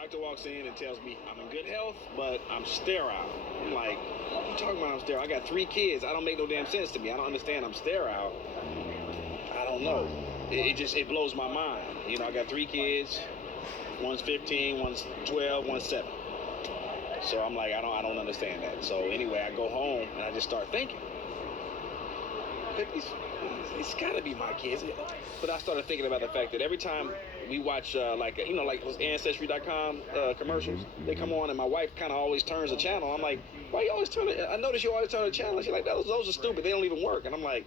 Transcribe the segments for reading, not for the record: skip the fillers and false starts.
doctor walks in and tells me I'm in good health, but I'm sterile. I'm like, what are you talking about? I'm sterile. I got 3 kids. I don't make no damn sense to me. I don't understand. I'm sterile. I don't know. It blows my mind. You know, I got 3 kids. One's 15, one's 12, one's 7. So I'm like, I don't understand that. So anyway, I go home and I just start thinking. It's gotta be my kids. But I started thinking about the fact that every time we watch like those Ancestry.com commercials, they come on and my wife kind of always turns the channel. I'm like, why you always turn it? I notice you always turn the channel. She's like, those are stupid. They don't even work. And I'm like,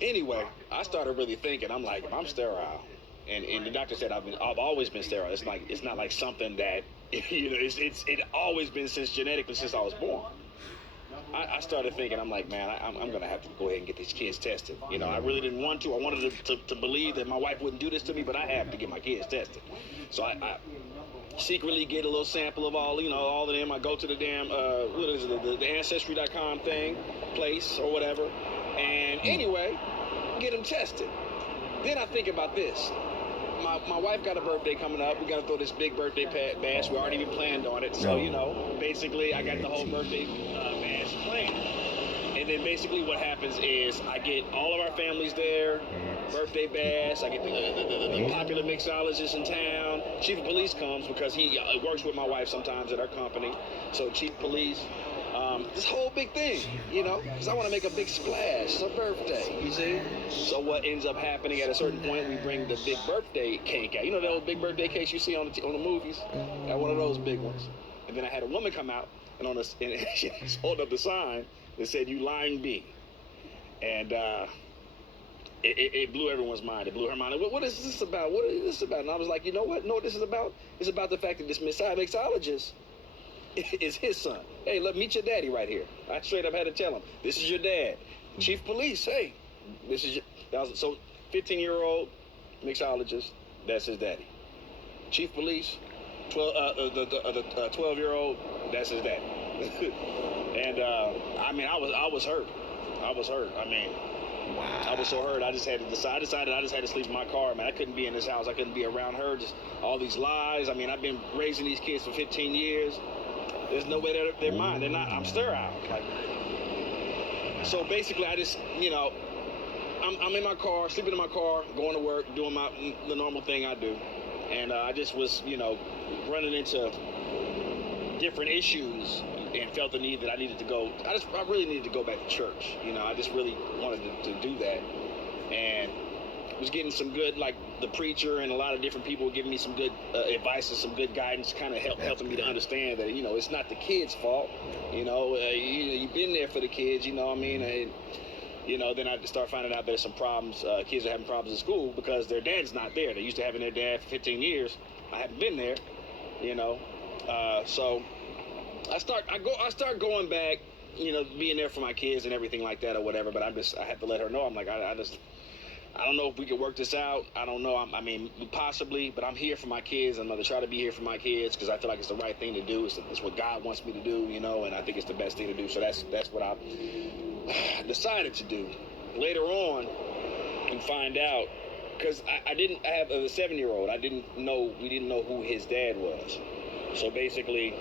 anyway, I started really thinking. I'm like, if I'm sterile, and the doctor said I've always been sterile. It's not like something that it's always been genetically since I was born. I started thinking, I'm like, man, I'm gonna have to go ahead and get these kids tested. You know, I really didn't want to. I wanted to believe that my wife wouldn't do this to me, but I have to get my kids tested. So I secretly get a little sample of all of them. I go to the damn the Ancestry.com place or whatever, and anyway, get them tested. Then I think about this. My wife got a birthday coming up. We got to throw this big birthday bash. We already been planned on it. So, basically, I got the whole birthday bash planned. And then basically what happens is I get all of our families there, birthday bash. I get the popular mixologist in town. Chief of police comes because he works with my wife sometimes at our company. So chief of police. This whole big thing, because I want to make a big splash. It's a birthday, you see? So what ends up happening at a certain point, we bring the big birthday cake out. You know those big birthday cakes you see on the movies? Got one of those big ones. And then I had a woman come out, and she hold up the sign that said, "You lying bee." And it blew everyone's mind. It blew her mind. What is this about? What is this about? And I was like, you know what? No, this is about? It's about the fact that this mixologist is his son. Hey, look, meet your daddy right here. I straight up had to tell him, this is your dad. Chief police, hey, this is so 15-year-old mixologist, that's his daddy. Chief police, 12-year-old, that's his daddy. And I mean, I was hurt. I mean, I was so hurt. I decided I just had to sleep in my car, man. I couldn't be in this house. I couldn't be around her. Just all these lies. I mean, I've been raising these kids for 15 years. There's no way they're mine. They're not. I'm sterile. So basically, I just, I'm in my car, sleeping in my car, going to work, doing the normal thing I do, and I just was, running into different issues and felt the need that I needed to go. I really needed to go back to church. I just really wanted to do that, and was getting some good, like the preacher and a lot of different people were giving me some good advice and some good guidance, kind of helping me to understand that it's not the kids' fault. You've been there for the kids. You know what I mean? And then I start finding out there's some problems. Kids are having problems in school because their dad's not there. They're used to having their dad for 15 years. I haven't been there. So I start going back. Being there for my kids and everything like that or whatever. But I had to let her know. I'm like, I don't know if we can work this out. I don't know. I mean, possibly, but I'm here for my kids. I'm going to try to be here for my kids because I feel like it's the right thing to do. It's what God wants me to do, and I think it's the best thing to do. So that's what I decided to do. Later on, and find out, because I have a 7-year-old. We didn't know who his dad was. So basically,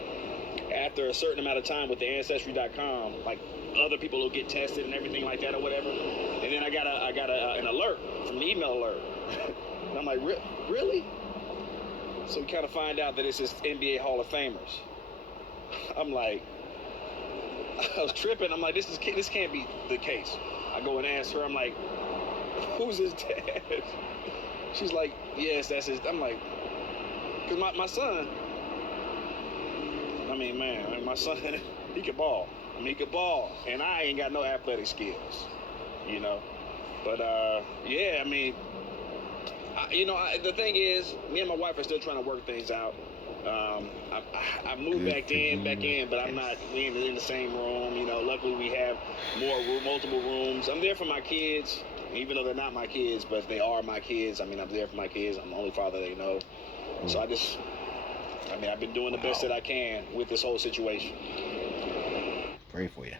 after a certain amount of time with the Ancestry.com, like other people will get tested and everything like that or whatever. And then I got an alert from the email alert. And I'm like, really? So we kind of find out that it's this NBA Hall of Famers. I'm like, I was tripping. I'm like, this can't be the case. I go and ask her. I'm like, who's his dad? She's like, yes, that's his. I'm like, because my son. I mean, man, my son, he could ball. He could ball, and I ain't got no athletic skills, But yeah, I mean, the thing is, me and my wife are still trying to work things out. I moved back in, but I'm not. We ain't in the same room, Luckily, we have multiple rooms. I'm there for my kids, even though they're not my kids, but they are my kids. I mean, I'm there for my kids. I'm the only father they know. So I've been doing the best that I can with this whole situation. Pray for you.